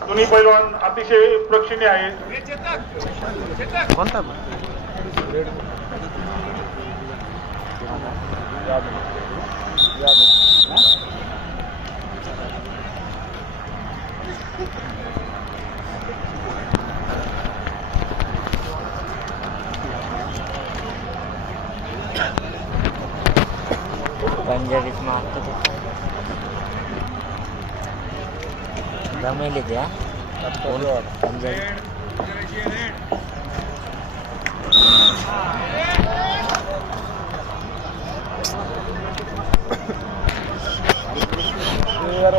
दोन्ही पैलवान अतिशय प्रेक्षणीय आहेत कोणता पंजाबीत मारतो ಜಮೇಲಿದೆಯಾ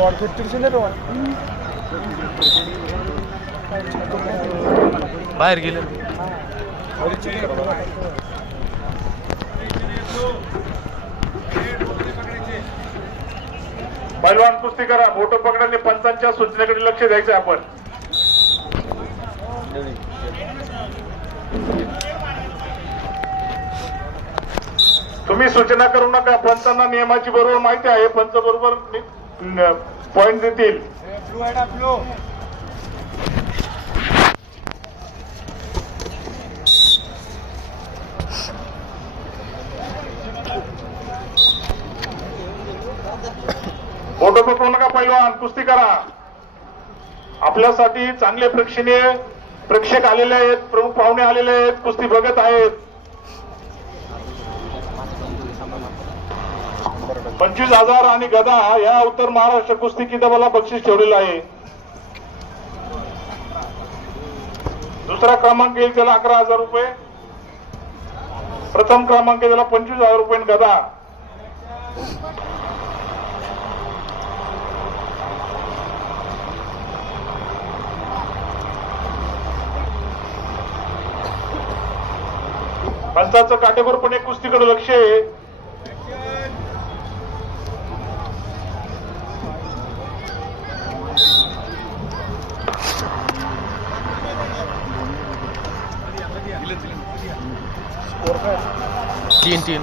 ಒನ್ ಫಿಫ್ಟಿ ಬಾಯ್ ಇರ್ಗಿಲ್ಲ पैलवान कुस्ती करा. मोठं पकडाने पंचांच्या सूचनेकडे लक्ष द्यायचं आपण. तुम्ही सूचना करू नका. पंचांना नियमाची बरोबर माहिती आहे. पंच बरोबर पॉइंट देतील. फोटो पकडू नका पैलवान. कुस्ती करा. आपल्यासाठी चांगले प्रेक्षणीय प्रेक्षक आलेले आहेत प्रमुख पाहुणे आलेले आहेत कुस्ती बघत आहेत. पंचवीस हजार आणि गदा या उत्तर महाराष्ट्र कुस्ती किताबाला बक्षीस ठेवलेलं आहे. दुसरा क्रमांक येईल त्याला अकरा हजार रुपये. प्रथम क्रमांक त्याला पंचवीस हजार रुपये आणि गदा. पंचाचं काटेकोरपणे कुस्तीकडे लक्ष आहे. तीन तीन.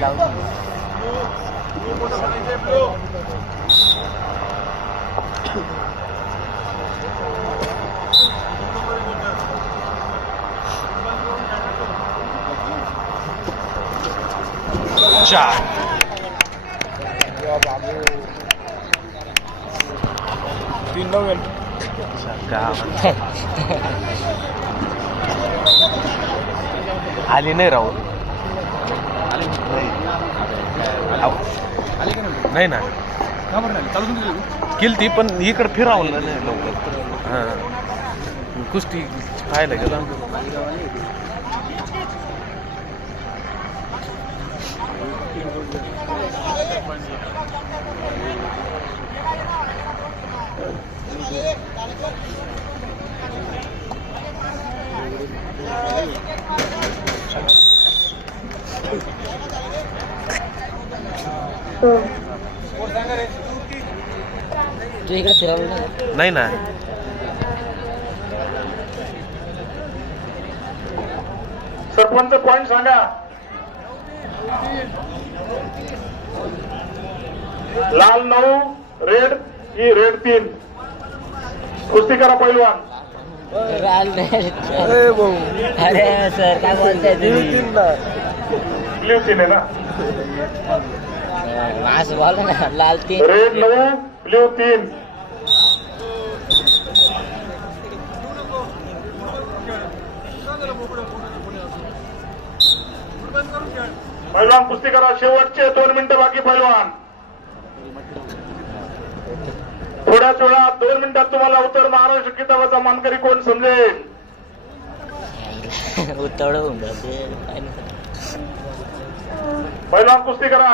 लावून चार. तीन नऊ आली नाही? राहू नाही ना. केली ती पण इकडे फिरावलं नाही लवकर. हा. कुस्ती पाहायला गेलो. हो. तू इकडे फिरवलं नाही ना. सरपंच पॉइंट सांगा. लाल नऊ रेड ही रेड तीन कुस्ती करा पैलवान. अरे अरे सर काय बोलताय तुम्ही? ब्ल्यू तीन आहे ना. असं बोला ना लाल तीन रेड नऊ ब्ल्यू तीन पैलवान कुस्ती करा शेवटचे दोन मिनिटं बाकी पैलवान थोड्याच वेळात दोन मिनिटात तुम्हाला उत्तर महाराष्ट्र किताबाचा मानकरी कोण समजेल? उतळ होऊन जाते. पैलवान कुस्ती करा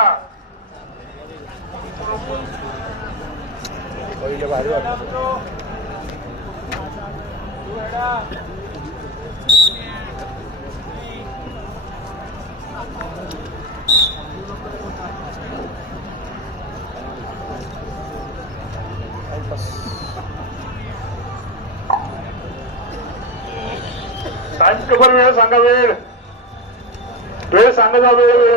पहिले भारी वाटलं. सांगा वेळ. वेळ सांगा वेळ.